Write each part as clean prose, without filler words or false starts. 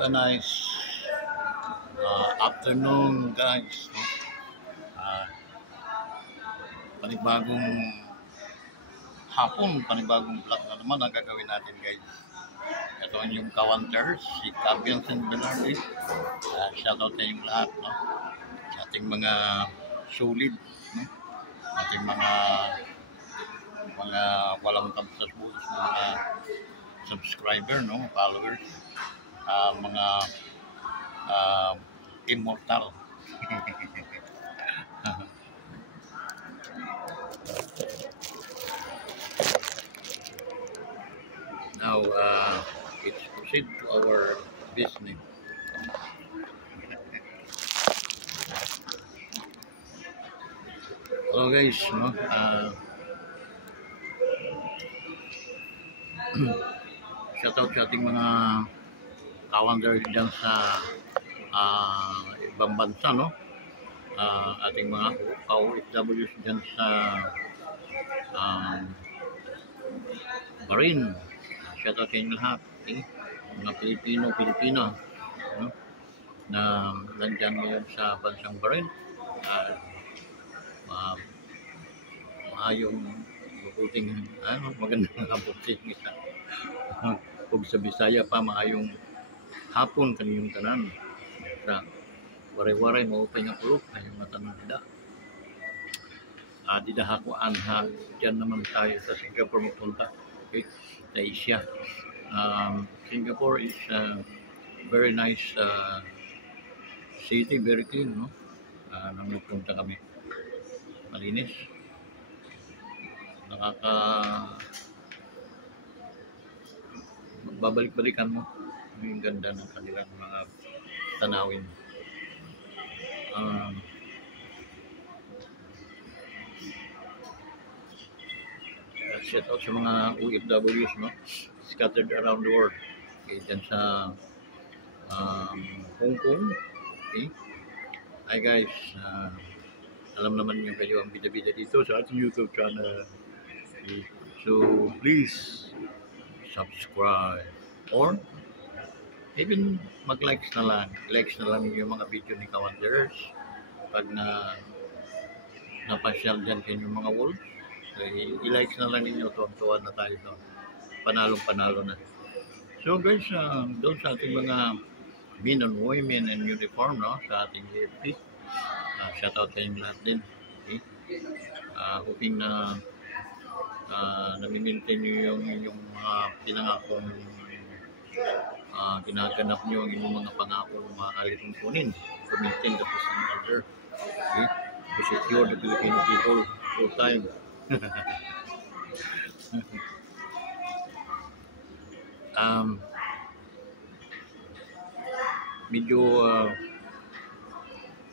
a nice afternoon, guys. No? Uh, panibagong hapon, panibagong vlog na naman ang gagawin natin, guys. Ito yung Kawanters, si Cabian St. Bernardi. Shoutout sa inyong lahat, no? Sa ating mga solid, no? Ating mga walang tamsas-butas na mga subscriber, no? Followers, mga immortal. Now, let's proceed to our business. Hello guys, no? Shoutout sa ating mga kawanders dyan sa ibang bansa, no? Ating mga OFWs dyan sa Bahrain. Shoutout sa inyo lahat, mga Pilipino, no? Na nandyan ngayon sa bansang Bahrain. Maayong mabuting magandang hapusin isa. Kung sa Bisaya pa, maayong hapon kaniyong tanan. Sa waray-waray maupay nga pulok ay matanong dida. Dida hakuan ha. Diyan naman tayo sa Singapore mapunta. Okay? Sa Asia. Singapore is very nice city, very clean, no? Nang nagpunta kami. Malinis. Babalik-balikan mo yung ganda ng kanilang mga tanawin. Shout out sa mga OFWs, no? Scattered around the world. Okay, dyan sa Hong Kong. Okay. Hi guys, alam naman nyo kayo ang bida-bida dito sa ating YouTube channel. Okay. So please subscribe or even mag-likes na lang. Likes na lang yung mga video ni Kawanders. Pag napasyal dyan kayo yung mga wolves, i-likes na lang ninyo. Tuwang-tuwa na tayo doon. Panalong-panalo na. So guys, doon sa ating mga men and women in uniform, no? Sa ating AFP, shoutout sa inyo lahat din. Okay? Hoping na nami-maintain nyo yung inyong mga pinangakong ginaganap nyo ang inyong mga pangakong maalituntunin to maintain the peace and order, okay? To secure the Filipino people full time. Medyo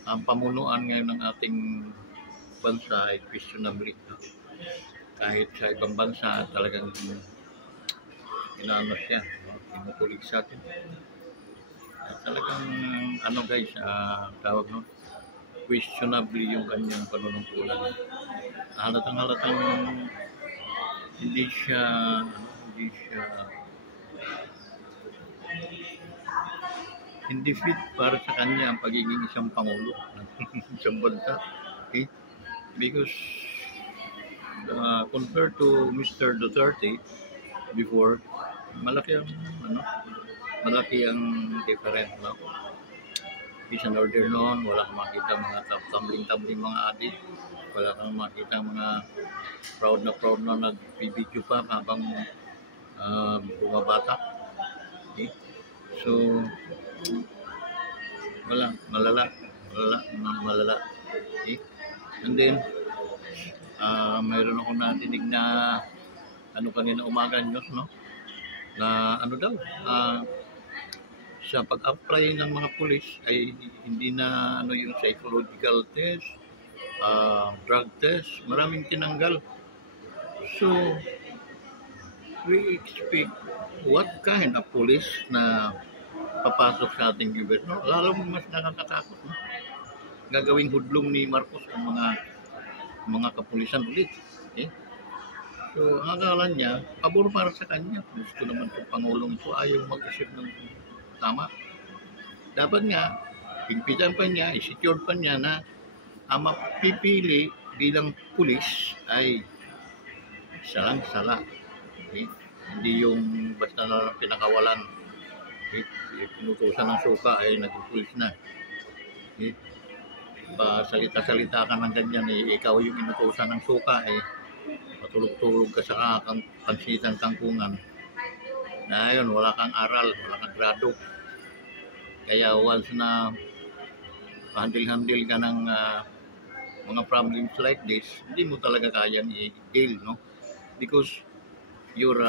ang pamunuan ngayon ng ating bansa ay questionable. Kahit sa ibang bansa talagang inaano siya, tinutulig sa atin. Talagang ano guys, tawag no, questionable yung kanyang panunungkulan. Halatang hindi siya hindi fit para sa kanya ang pagiging isang pangulo ng isang bansa. Okay? Because compared to Mr. Duterte before, malaki ang difference, no? Peace and order noon, wala kang makita mga tumbling mga adik, wala kang makita mga proud na nagbibideo pa habang bumabata. Okay? So malala. Okay? And then mayroon ako natinig na kanina umaga news, no? Na daw sa pag-apply ng mga pulis ay hindi na yung psychological test, drug test, maraming tinanggal. So we expect what kind of police na papasok sa ating gobyerno, lalo mas nakakatakot, no? Gagawing hudlong ni Marcos ang mga kapulisan ulit. Okay? So akala niya, pabor para sa kanya. Gusto naman itong Pangulong ito, ayaw mag-isip ng tama. dapat nga, higpitan pa niya, i-secure pa niya na ang mapipili bilang pulis ay salang-sala. Okay? Hindi yung basta na pinakawalan. Okay? Pinutusan ng suka ay nagpupulis na. Okay? Ba, salita-salita ka ng ganyan, ikaw yung inutusan ng suka, matulog-tulog ka sa pansitan kangkungan. Na yun, wala kang aral, wala kang grado. Kaya once na handle-handle ka ng mga problems like this, hindi mo talaga kayang i-deal, no? Because your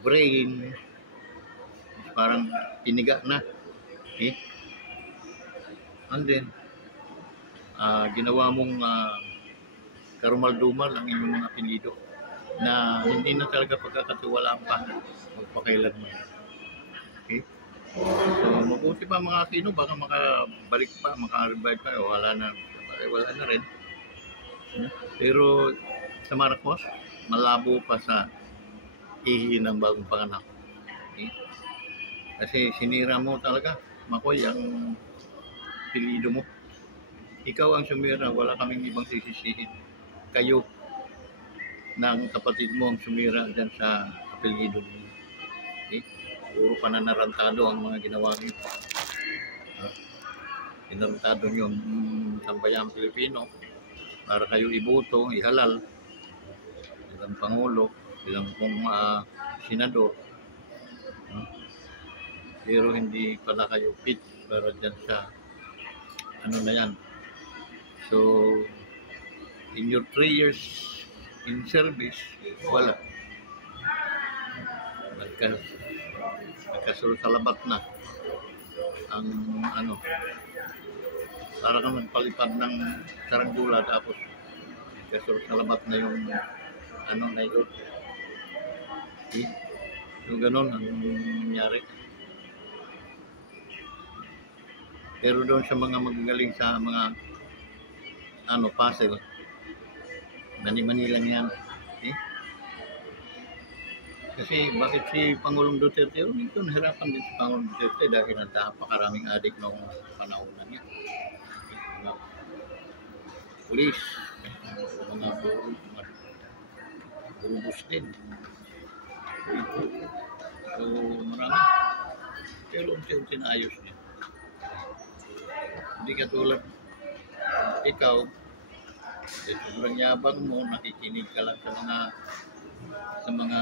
brain is parang iniga na. Okay? And then, ginawa mong karumal-dumal ang inyong mga apelyido na hindi na talaga pagkakatiwalaan pa magpakailan mo. Okay? So, mabuti pa mga Aquino, baka makabalik pa, makarevive pa, wala na rin. Pero sa Marcos, malabo pa sa ihi ng bagong panganak. Okay? Kasi sinira mo talaga, Makoy, ang apelyido mo. Ikaw ang sumira, wala kaming ibang sisisihin. Kayo ng kapatid mo ang sumira dyan sa apelyido mo. Okay? Puro pananarantado ang mga ginawa niyo. Pinarantado niyo ang sambayang Pilipino para kayo iboto, ihalal bilang Pangulo, bilang senador. Pero hindi pala kayo fit para dyan sa ano na yan. So, in your 3 years in service, wala. Nagkasulsalabat na ang ano, para kang nagpalipad ng saranggola tapos nagkasulsalabat na yung ano na yun. Okay? So, ganun ang nangyari. Pero doon sa mga magagaling sa mga puzzle, mani-mani lang yan. Okay? Kasi bakit si Pangulong Duterte, ito nahirapan din si Pangulong Duterte dahil napakaraming adik noong panahon na niya. Okay? Mga pulis, mga burubos din. So marami. Pero unti-unti na ayos niya. Hindi katulad ikaw, sobrang yabang mo, nakikinig ka lang sa mga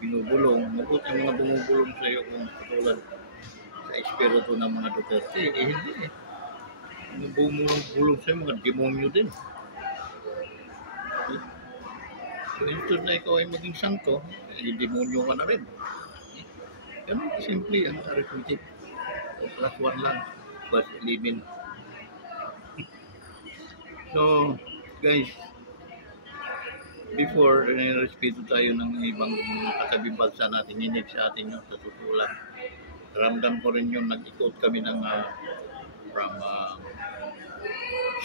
binubulong. Mabuti ang mga bumubulong sa iyo kung katulad sa espiritu ng mga Duterte. Hindi eh. Mga bumubulong sa iyo, mga demonyo din. So instead na ikaw ay maging santo, demonyo ka na rin. Ganun simple ang arithmetic. Plus 1 lang, plus 11. So, guys, before respeto tayo ng ibang katabing bansa natin, inig sa atin yun, sa totoo lang. Ramdam ko rin yun, nag-ikot kami ng from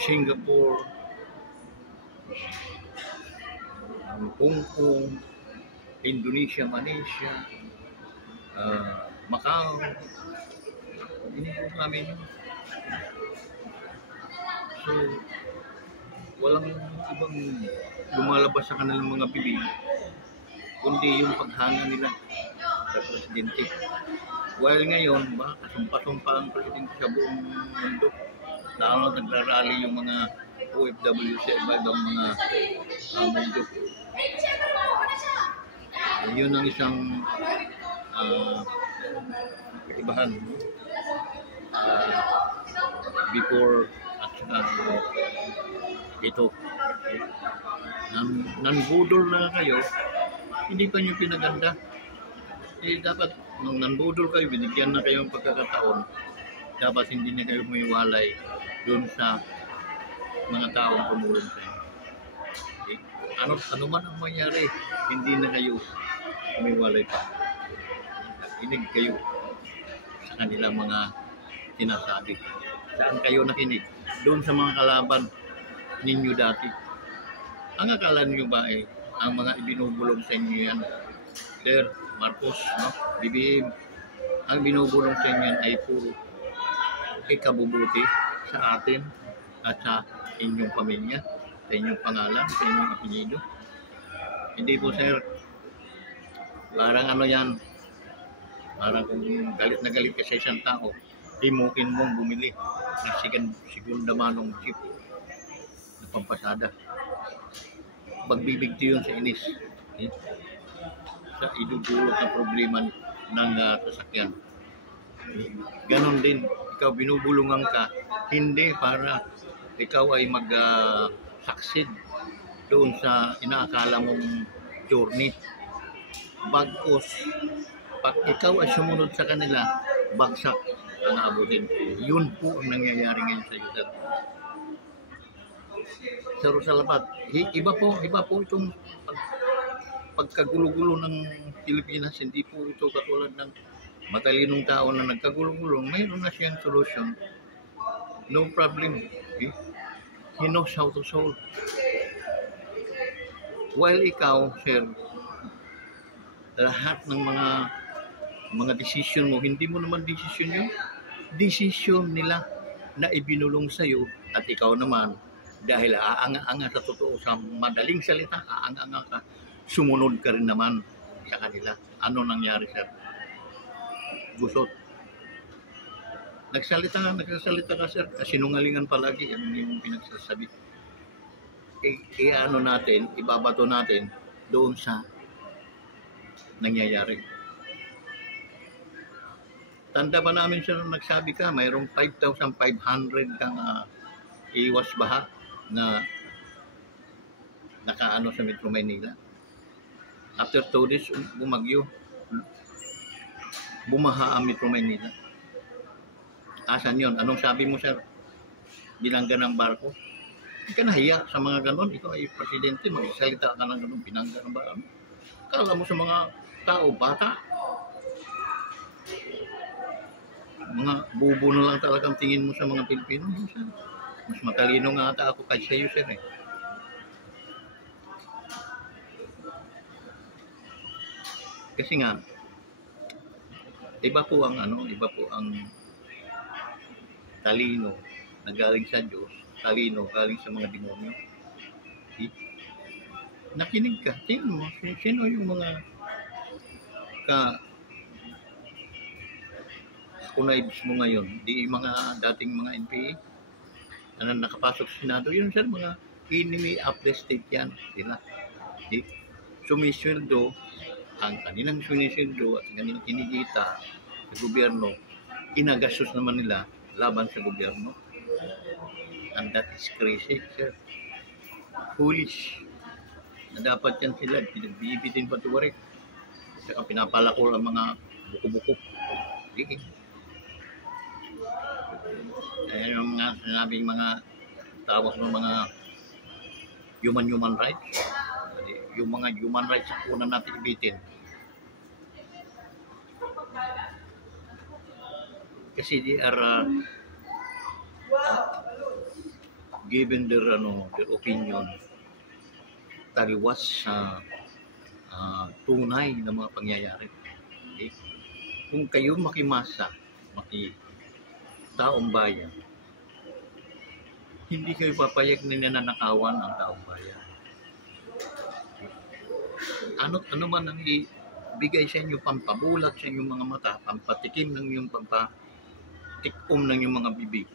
Singapore, Hong Kong, Indonesia, Malaysia, Macau. Inikot namin yun. So, walang ibang lumalabas sa kanilang mga bibig kundi yung paghanga nila sa presidente. While ngayon, baka sumpa-sumpa ang presidente sa buong mundo. Lalo nagrarally yung mga OFW sa ibang mga mundo. Yun ang isang kaibahan before at saka ito. Nanbudol na kayo, hindi pa nyo pinaganda. Dapat nung nanbudol kayo, binigyan na kayo ng pagkakataon, dapat hindi na kayo humiwalay dun sa mga taong tumulong sa inyo. Okay? Ano man ang mangyari, hindi na kayo humiwalay pa. Nakinig kayo sa kanilang mga sinasabi. Saan kayo nakinig? Doon sa mga kalaban ninyo dati. Ang akala niyo ba ang mga ibinubulong sa inyo yan? Sir Marcos, no? BBM, Ang binubulong sa inyo ay puro ikabubuti sa atin at sa inyong pamilya, sa inyong pangalan, sa inyong apelyido. Hindi po sir, parang ano yan, parang kung galit na galit ka sa isang tao, himukin mong bumili ng segunda manong jeep na pampasada. Magbibigti yun sa inis. Eh? Sa idudulot na problema ng sasakyan. Ganon din, ikaw binubulungan ka, hindi para ikaw ay mag-succeed doon sa inaakala mong journey. Bagkus, pag ikaw ay sumunod sa kanila, bagsak ang aabutin. Yun po ang nangyayari ngayon sa iyo, sir. Sir Salapat, iba po itong pagkagulo-gulo ng Pilipinas. Hindi po ito katulad ng matalinong tao na nagkagulo-gulo. Mayroon na siyang solution. No problem. He knows how to solve. While ikaw, sir, lahat ng mga decision mo, hindi mo naman decision yun. Decision nila na ibinulong sa'yo at ikaw naman, dahil aanga-anga sa totoo, sa madaling salita, aanga-anga ka, sumunod ka rin naman sa kanila. Ano nangyari, sir? Gusot. Nagsalita ka, sir, kasinungalingan palagi, ano yung pinagsasabi. Ano natin, ibabato natin doon sa nangyayari. Tanda ba namin siya nung nagsabi ka, mayroong 5,500 kang iwas baha na nakaano sa Metro Manila. After 2 days, bumagyo. Bumaha ang Metro Manila. Asan yun? Anong sabi mo, sir? Binangga ng barko? Hindi ka nahiya sa mga ganon. Ikaw ay presidente, magsalita ka ng ganon, binangga ng barko. Kala mo sa mga tao, bata. Mga bubo na lang talagang tingin mo sa mga Pilipino. Mas matalino nga ata ako kaysa iyo, sir. Kasi nga, iba po ang talino na galing sa Diyos, talino galing sa mga demonyo. Nakinig ka, tingnan mo, sino yung mga ka-connives mo ngayon? Di yung mga dating mga NPA na nakapasok sa Senado, yun sir, mga enemy of the state yan, sila. Sumisweldo, ang kanilang sumisweldo at kanilang kinikita sa gobyerno, inagastos naman nila laban sa gobyerno. And that is crazy, sir. Foolish. Na dapat yan sila, binibitin patuwarik. Saka pinapalako ang mga buko-buko. Ayan yung mga sinabing mga tawag ng mga human rights. Yung mga human rights ang una natin ibitin. Kasi they are given their opinion taliwas sa tunay na mga pangyayari. Okay? Kung kayo makimasa, taong bayan, hindi kayo papayag na nananakawan ang taong bayan. Ano man ang ibigay sa inyo, pampabulat sa inyong mga mata, pampatikim ng inyong pampatikom ng inyong mga bibig,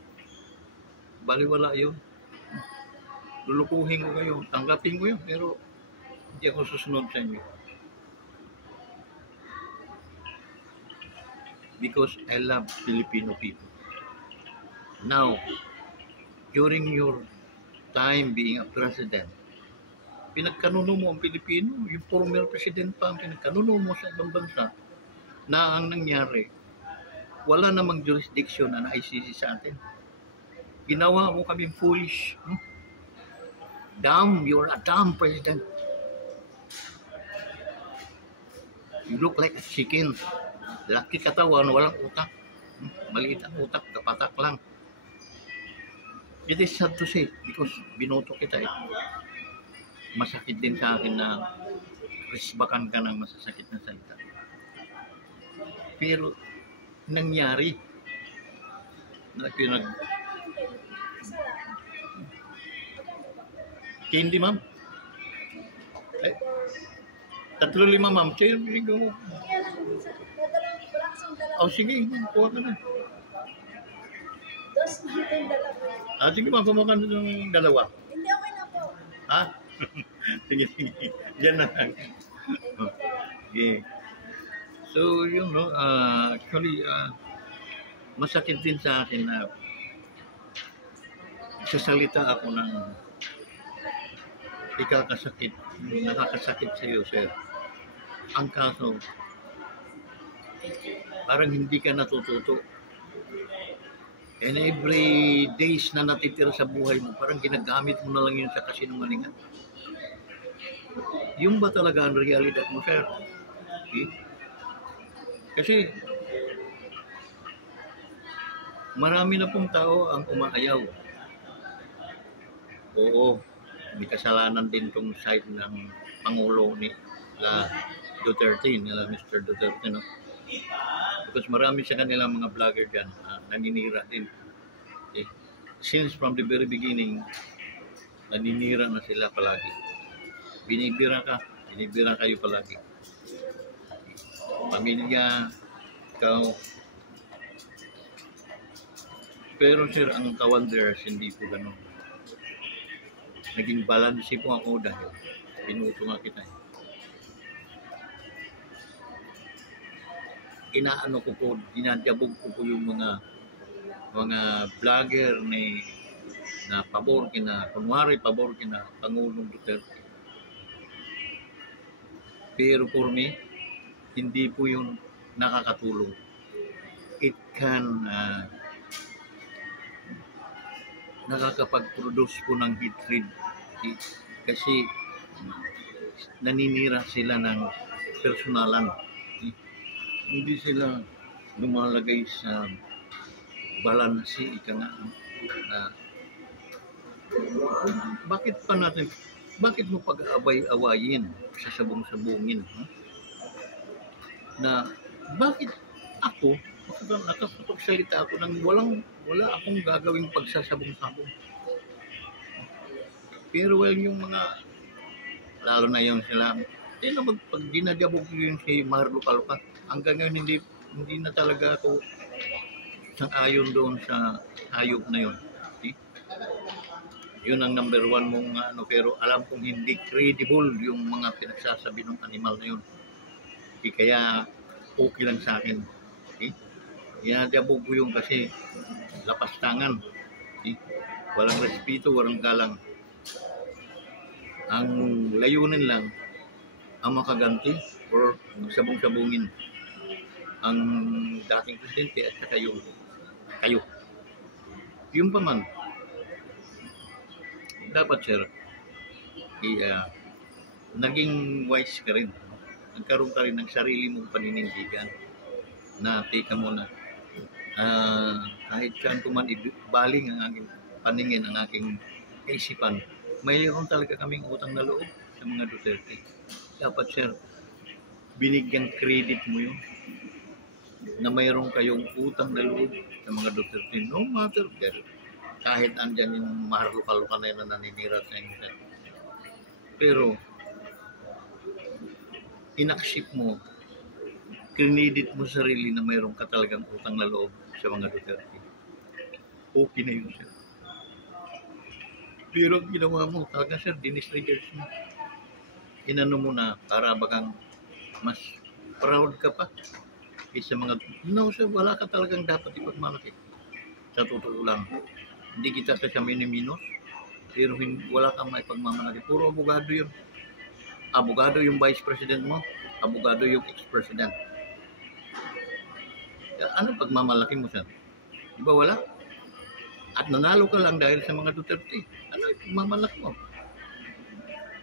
baliwala yun. Lulukuhin ko kayo, tanggapin ko yun, pero hindi ako susunod sa inyo. Because I love Filipino people. Now, during your time being a president, pinagkanuno mo ang Pilipino, yung former president pa ang pinagkanuno mo sa ibang bansa, na ang nangyari, wala namang jurisdiction na ICC sa atin. Ginawa mo kaming foolish. Dumb, you're a dumb president. You look like a chicken. Laki katawan, walang utak. Maliit ang utak, kapatak lang. It is sad to say because binoto kita eh. Masakit din sa akin na risbakan ka ng masasakit na salita. Pero nangyari na Candy, ma'am? Eh, 3-5, ma'am. Sige. Oh, sige. Kuha ka na. Sige, ma'am. Kumuha ka na ng dalawa. Hindi, okay na po. Ha? Sige. Diyan na lang. Okay. So, yun, no? Actually, masakit din sa akin na sasalita ako ng ikakasakit, nakakasakit sa iyo, sir. Ang kaso, parang hindi ka natututo. And every days na natitira sa buhay mo, parang ginagamit mo na lang yun sa kasinungalingan. Yung ba talaga ang realidad mo, sir? Okay? Kasi, marami na pong tao ang umaayaw. Oo, may kasalanan din tong side ng Pangulo ni Duterte, nila Mr. Duterte, no? Because marami sa kanilang mga vlogger dyan naninira din. Okay? Since from the very beginning, naninira na sila palagi. Binibira kayo palagi. Pamilya, ikaw. Pero sir, ang Kawanders, hindi po ganun. Naging balance po ako dahil pinuto nga kita. Inaano ko po, dinadabog ko po yung mga vlogger na pabor kunwari pabor kina Pangulong Duterte. Pero for me, hindi po yung nakakatulong. It can nakakapag-produce po ng hatred kasi naninira sila ng personalan. Hindi sila lumalagay sa balansi, ika nga, na bakit mo pag-away-awayin, sasabong-sabungin, na bakit ako, nakapagsalita ako ng wala akong gagawing pagsasabong-sabong. Pero well, yung mga, lalo na yung sila, pag dinadabog yun si Marlo Caloocan, hanggang ngayon hindi na talaga ako sang-ayon doon sa hayop na yun. Okay? Yun ang number one mong pero alam kong hindi credible yung mga pinagsasabi ng animal na yun. Okay, kaya okay lang sa akin. Okay? Dinadabog ko yun kasi lapas tangan. Okay? Walang respeto, walang galang. Ang layunin lang ang makaganti or sabong-sabungin ang dating presidente at saka yung kayo. Yung pa man, dapat sir, naging wise ka rin. Nagkaroon ka rin ng sarili mong paninindigan na teka muna. Kahit saan ko man ibaling ang aking paningin, ang aking kaisipan, mayroon talaga kaming utang na loob sa mga Duterte. Dapat sir, binigyan credit mo yun na mayroon kayong utang na loob sa mga Duterte. No matter what, kahit andyan yung Marlo Caloocan na yun na naninira sa inyo. Pero, inaksip mo, credit mo sarili na mayroon ka talagang utang na loob sa mga Duterte. Okay na yun, sir. Pero ang ginawa mo, talaga sir, dinisregard mo. Inano mo na para bagang mas proud ka pa sa mga, no sir, wala ka talagang dapat ipagmalaki. Sa totoo lang, hindi kita sa miniminos, pero wala kang maipagmamalaki. Puro abogado yun. Abogado yung vice president mo, abogado yung ex-president. Ano pagmamalaki mo sir? Di ba wala? At nanalo ka lang dahil sa mga Duterte. Ano yung pagmamalaki mo?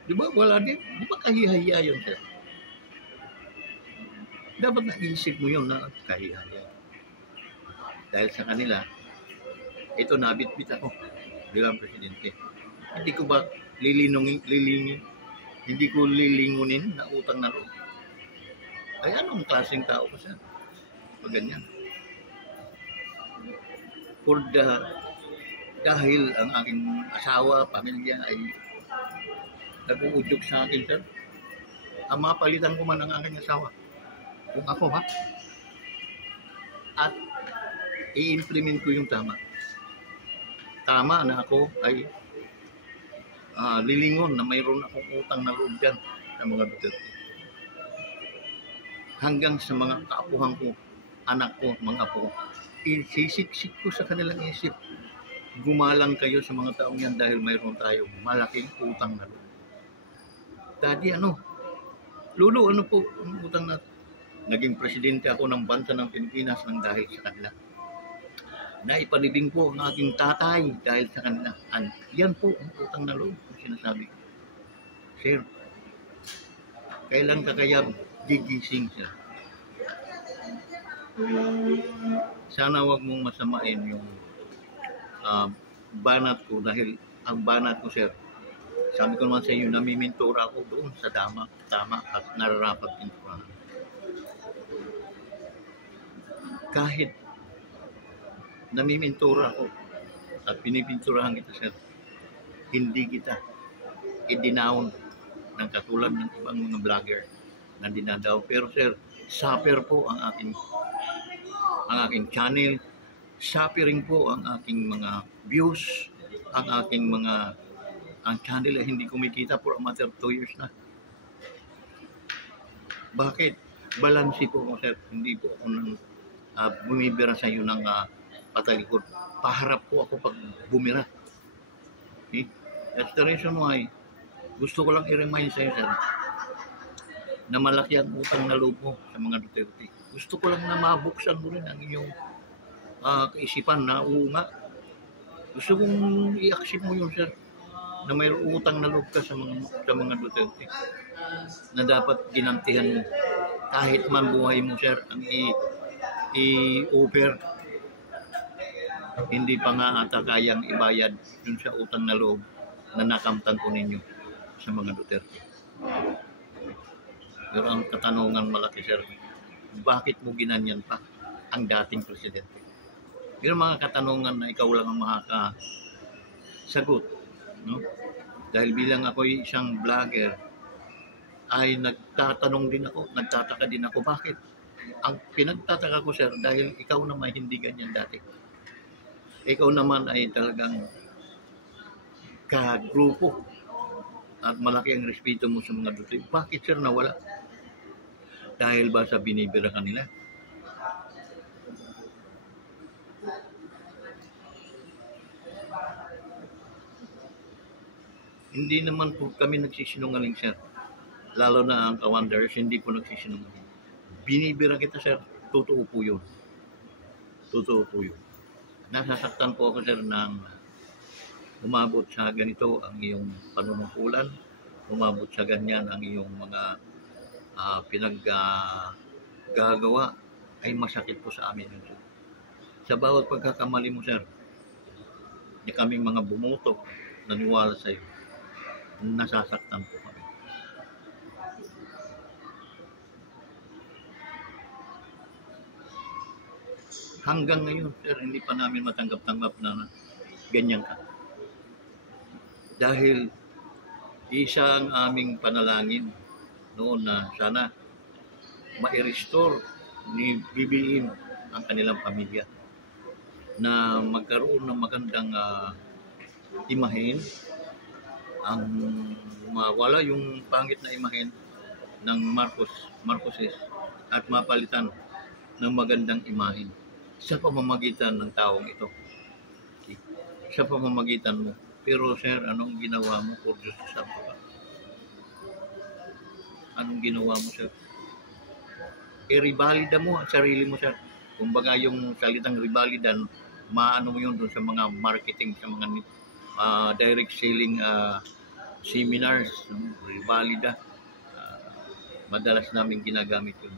Di ba wala din? Di ba kahihiya yun sir? Dapat naisip mo yun na kahihiya. Dahil sa kanila, ito nabitbit ako bilang presidente. Hindi ko ba hindi ko lilingunin na utang na loob? Ay anong klaseng tao ko sir? Pag ganyan. for the dahil ang aking asawa, pamilya ay nag-uudyok sa akin, sir. Ang mapalitan ko man ang aking asawa. Kung ako, ha? At i-implement ko yung tama. Tama na ako ay lilingon na mayroon akong utang na loob dyan sa mga Duterte. Hanggang sa mga kaapuhan ko, anak ko, mga apo ko, isisiksik ko sa kanilang isip. Gumalang kayo sa mga taong yan dahil mayroon tayong malaking utang na loob. Daddy, Lolo, ano po ang utang na? Naging presidente ako ng bansa ng Pilipinas ng dahil sa kanila. Naipanibing po ang aking tatay dahil sa kanila. Yan po ang utang na loob ang sinasabi ko. Sir, kailan ka kaya gigising, sir? Sana wag mong masamain yung banat ko dahil ang banat ko, sir, sabi ko naman sa inyo, namimintura ako doon sa tama at nararapat pinturahan. Kahit namimintura ako at pinipinturahan kita, sir, hindi kita idinaon ng katulad ng ibang mga vlogger na dinadaw. Pero sir, suffer po ang aking channel, suffering po ang aking mga views, ang channel ay hindi kumikita for a matter of 2 years na. Bakit? Balansi po ako, sir. Hindi po ako bumibira sa iyo ng patalikod. Paharap po ako pag bumira. Okay? That's the reason why gusto ko lang i-remind sa iyo, sir, na malaki ang utang na loob mo sa mga Duterte. Gusto ko lang na mabuksan mo rin ang iyong kaisipan na nga. Gusto kong i-accept mo yun, sir, na mayroong utang na loob ka sa mga Duterte na dapat ginantihan mo. Kahit man buhay mo, sir, ang i-offer, hindi pa nga ata kayang ibayad dun sa utang na loob na nakamtan ko ninyo sa mga Duterte. Pero ang katanungan malaki, sir, bakit mo ginanyan pa ang dating presidente? Pero mga katanungan na ikaw lang ang makakasagot, no? Dahil bilang ako'y isang vlogger, ay nagtataka din ako, bakit? Ang pinagtataka ko, sir, dahil ikaw naman hindi ganyan dati. Ikaw naman ay talagang kagrupo at malaki ang respeto mo sa mga Duterte. Bakit, sir, nawala? Dahil ba sa binibira kanila? Hindi naman po kami nagsisinungaling, sir. Lalo na ang Kawanders, hindi po nagsisinungaling. Binibira kita, sir. Totoo po yun. Totoo po yun. Nasasaktan po ako, sir, ng umabot sa ganito ang iyong panunungkulan. Umabot sa ganyan ang iyong mga pinaggagawa. Ay masakit po sa amin yun, sir. Sa bawat pagkakamali mo, sir, na kaming mga bumuto, naniwala sa iyo, nasasaktan po kami. Hanggang ngayon, sir, hindi pa namin matanggap-tanggap na ganyan ka. Dahil isa ang aming panalangin noon na sana ma-restore ni BBM ang kanilang pamilya, na magkaroon ng magandang imahen, ang mawala yung pangit na imahen ng Marcoses at mapalitan ng magandang imahen sa pamamagitan ng taong ito. Okay. Sa pamamagitan mo. Pero sir, anong ginawa mo for justice sa mga? Anong ginawa mo, sir? I-revalida mo ang sarili mo, sir. Kumbaga yung salitang revalidan, maano mo yun doon sa mga marketing, sa mga direct selling seminars, revalida. Madalas namin ginagamit yun.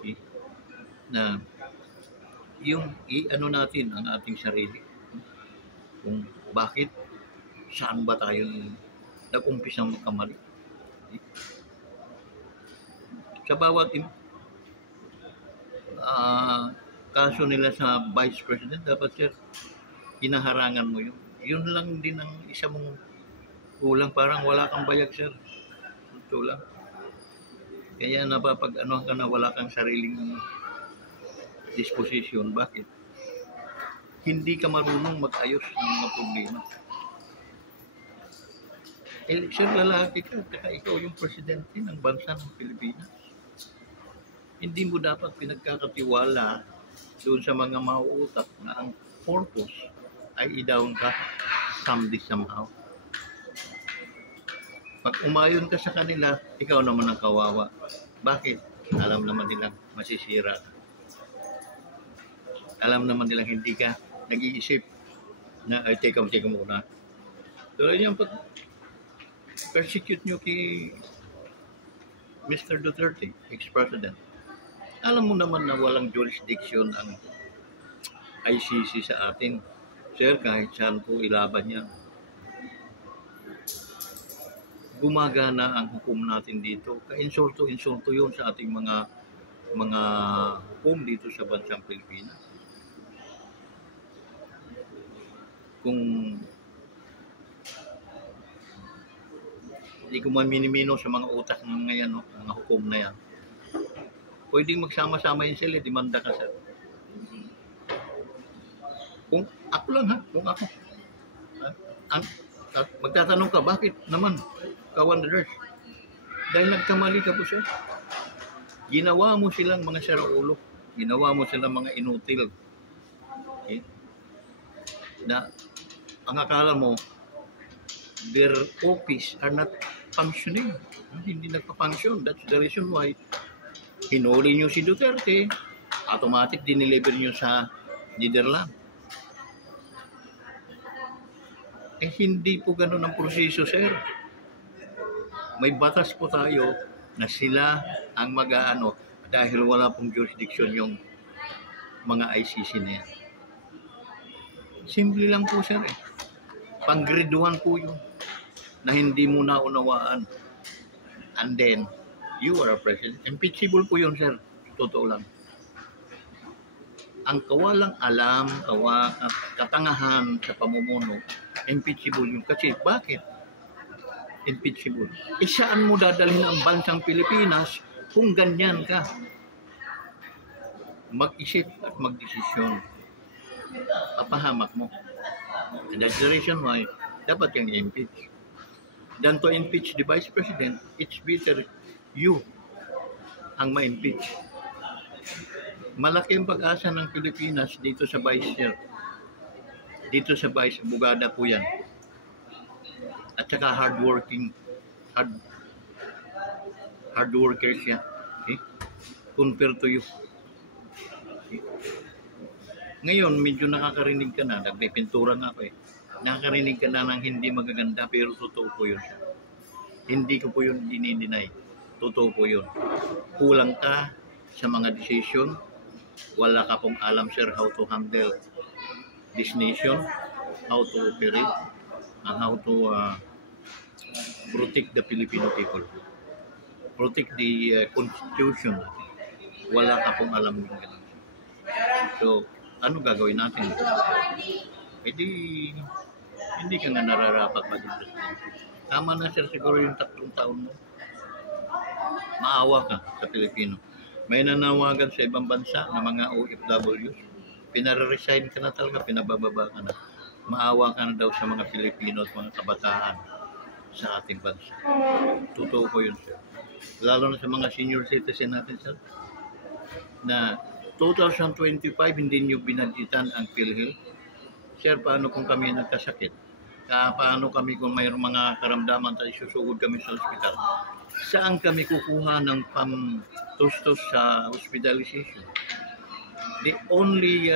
Okay? Na yung i-ano natin ang ating sarili. Kung bakit, saan ba tayo nag-umpisang magkamali. Okay? Sa bawat kaso nila sa Vice President, dapat sir, hinaharangan mo yun. Yun lang din ang isa mong kulang, parang wala kang bayag sir. Ito lang. Kaya napapag-ano ka na wala kang sariling disposition. Bakit? Hindi ka marunong mag-ayos ng mga problema. Eh, sir, lalaki ka, saka ikaw yung presidente ng bansa ng Pilipinas. Hindi mo dapat pinagkakatiwala doon sa mga mauutak na ang purpose ay i-down ka somehow. Pag umayon ka sa kanila, ikaw naman ang kawawa. Bakit? Alam naman nilang masisira ka. Alam naman nilang hindi ka nag-iisip na, ay, teka muna. Tulad yung pag-persecute nyo kay Mr. Duterte, ex-president. Alam mo naman na walang jurisdiction ang ICC sa atin. Sir, kahit saan po ilaban niya. Gumagana ang hukom natin dito. Ka-insulto yun sa ating mga hukom dito sa bansang Pilipinas. Kung hindi ko maminimino sa mga utak ng ngayon, no? Mga hukom na yan. Pwedeng magsama-sama yun sila, demanda ka sir. Kung ako lang ha, kung ako. Magtatanong ka, bakit naman ka-wanderers? Dahil nagkamali ka po sir. Ginawa mo silang mga saraulo. Ginawa mo silang mga inutil. Okay? Na ang akala mo, their office are not functioning. Hindi nagpa-function. That's the reason why hinuli nyo si Duterte, automatic dineliver nyo sa Netherlands. Eh hindi po ganun ang proseso, sir. May batas po tayo na sila ang mag-aano dahil wala pong jurisdiction yung mga ICC na yan. Simple lang po, sir. Pang-grade 1 po yun na hindi mo naunawaan. And then, you are a president. Impeachable po yun, sir. Totoo lang. Ang kawalang alam, katangahan sa pamumuno, impeachable yun. Kasi bakit? Impeachable. Saan mo dadalhin ang bansang Pilipinas kung ganyan ka? Mag-isip at mag-desisyon. Papahamak mo. And that's the reason why dapat kang i-impeach. Than to impeach the Vice President, it's better you ang ma-impeach. Malaki ang pag-asa ng Pilipinas dito sa Vice niya. Dito sa Vice, bugada po yan. At saka hard workers yan. Okay? Compare to you. Okay? Ngayon, medyo nakakarinig ka na, nagpipintura nga ako eh. Nakakarinig ka na ng hindi magaganda, pero totoo po yun. Hindi ko po yun dinideny. Totoo po yun. Kulang ka sa mga decision. Wala ka pong alam, sir, how to handle this nation, how to operate, and how to protect the Filipino people. Protect the Constitution. Wala ka pong alam yung ganun. So, ano gagawin natin? Hindi ka nga nararapat maging presidente. Tama na sir, siguro yung 3 taon mo. Maawa ka sa Pilipino. May nanawagan sa ibang bansa na mga OFWs. Pinare-resign ka na talaga, pinabababa ka na. Maawa ka na daw sa mga Pilipino at mga kabataan sa ating bansa. Totoo ko yun sir. Lalo na sa mga senior citizen natin sir. Na 2025 hindi nyo binadjitan ang PhilHealth. Sir, paano kung kami nagkasakit? Paano kami kung mayroong mga karamdaman tayo susugod kami sa ospital? Saan kami kukuha ng pam-tustos sa hospitalization? The only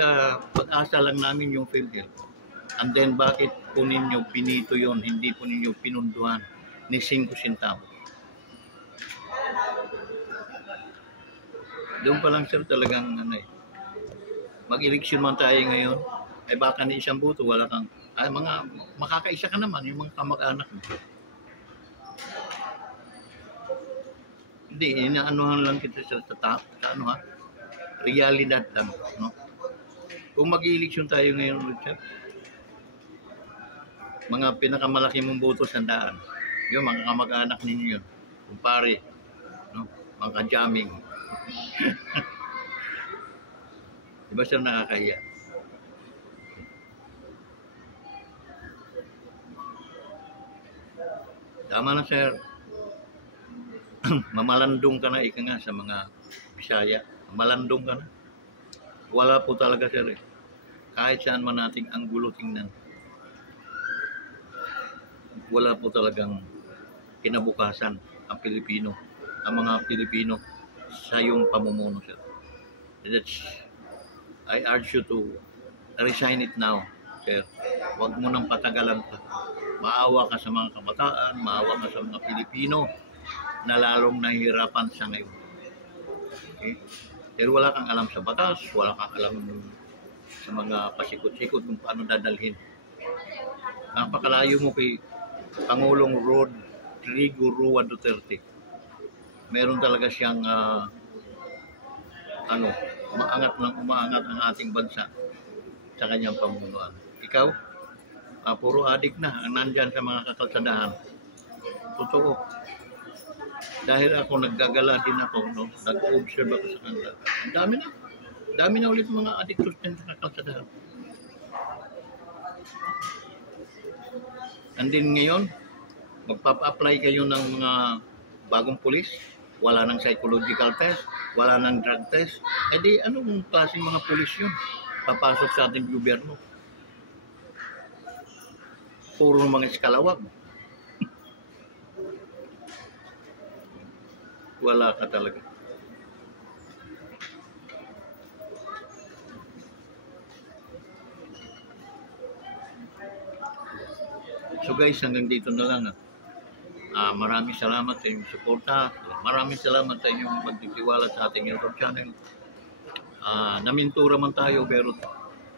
pag-asa lang namin yung PhilHealth. And then bakit po ninyo pinito yon, hindi po ninyo pinunduhan ni 5 centavos? Doon pa lang sir talagang mag-eleksyon man tayo ngayon, ay baka ni isang buto, wala kang, mga makakaisa ka naman, yung mga kamag-anak mo. Hindi, inaanuhan lang kita sa realidad lang, no? Kung mag-eleksyon tayo ngayon, Richard, mga pinakamalaki mong boto, 100. Yung mga kamag-anak ninyo yun. Kumpare, no? Mga kajaming. Di ba sir nakakahiya? Tama na sir. Mamalandong ka na, ika nga sa mga Bisaya. Mamalandong ka na. Wala po talaga sir eh. Kahit saan man nating anggulo tingnan, wala po talagang kinabukasan ang Pilipino, ang mga Pilipino sa iyong pamumuno sir. I urge you to resign it now, sir. Huwag mo nang patagalan pa. Maawa ka sa mga kabataan, maawa ka sa mga Pilipino na lalong nahihirapan sa ngayon. Okay? Pero wala kang alam sa batas, wala kang alam sa mga pasikot-sikot kung paano dadalhin. Napakalayo mo kay Pangulong Rodrigo Roa Duterte. Meron talaga siyang umaangat ang ating bansa sa kanyang pamunuan. Ikaw, puro adik na ang nandyan sa mga kakalsadahan. Totoo. Dahil ako naggagala din ako, no? Nag-observe ako sa kanila. Ang dami na ulit mga adiktos din sa kakalsadahan. And then ngayon, magpapa-apply kayo ng mga bagong pulis, wala nang psychological test, wala nang drug test, edi anong klaseng mga pulis yun? Papasok sa ating gobyerno. Puro mga eskalawag. Wala ka talaga. So guys, hanggang dito na lang. Maraming salamat sa inyong suporta. Maraming salamat sa inyong pagtitiwala sa ating YouTube channel. Namintura man tayo pero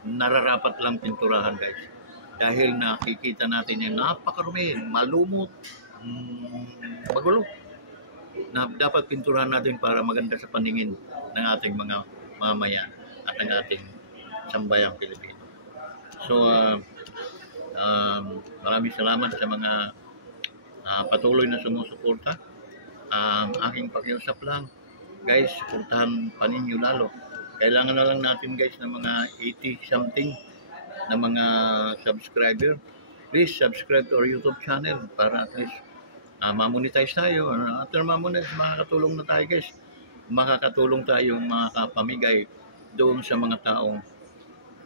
nararapat lang pinturahan guys. Dahil nakikita natin yung napakarumi, malumot, magulo. Na dapat pinturahan natin para maganda sa paningin ng ating mga mamamayan at ng ating sambayang Pilipino. So, maraming salamat sa mga patuloy na sumusuporta. Aking pakiusap lang, guys, suportahan pa ninyo lalo. Kailangan na lang natin guys ng mga 80-something na mga subscriber. Please subscribe to our YouTube channel para at least ma-monetize tayo. After ma-monetize, makakatulong na tayo guys. Makakatulong tayong mga kapamigay doon sa mga taong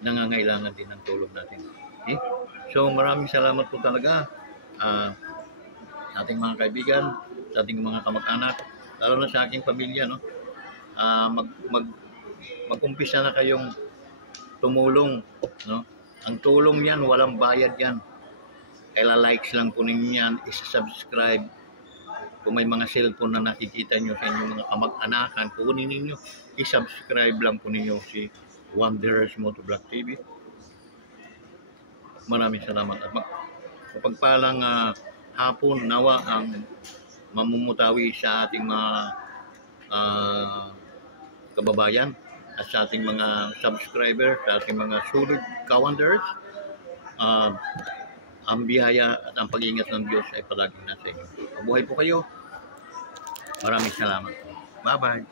nangangailangan din ng tulong natin. Okay? So maraming salamat po talaga sa ating mga kaibigan, sa ating mga kamag-anak, lalo na sa aking pamilya. No? Mag-umpisa na kayong tumulong. No? Ang tulong yan, walang bayad yan. Kaya likes lang po ninyo yan, isa-subscribe. Kung may mga cellphone na nakikita nyo sa inyong mga kamag-anakan, kunin ninyo, i-subscribe lang po ninyo si Wanderers Motovlog TV. Maraming salamat. At mapagpalang hapon, nawa ang mamumutawi sa ating mga kababayan at sa ating mga subscriber, sa ating mga sulit ka-Wanderers. Ang biyaya at ang pag-iingat ng Diyos ay palaging nasa inyo. Mabuhay po kayo. Maraming salamat. Bye-bye.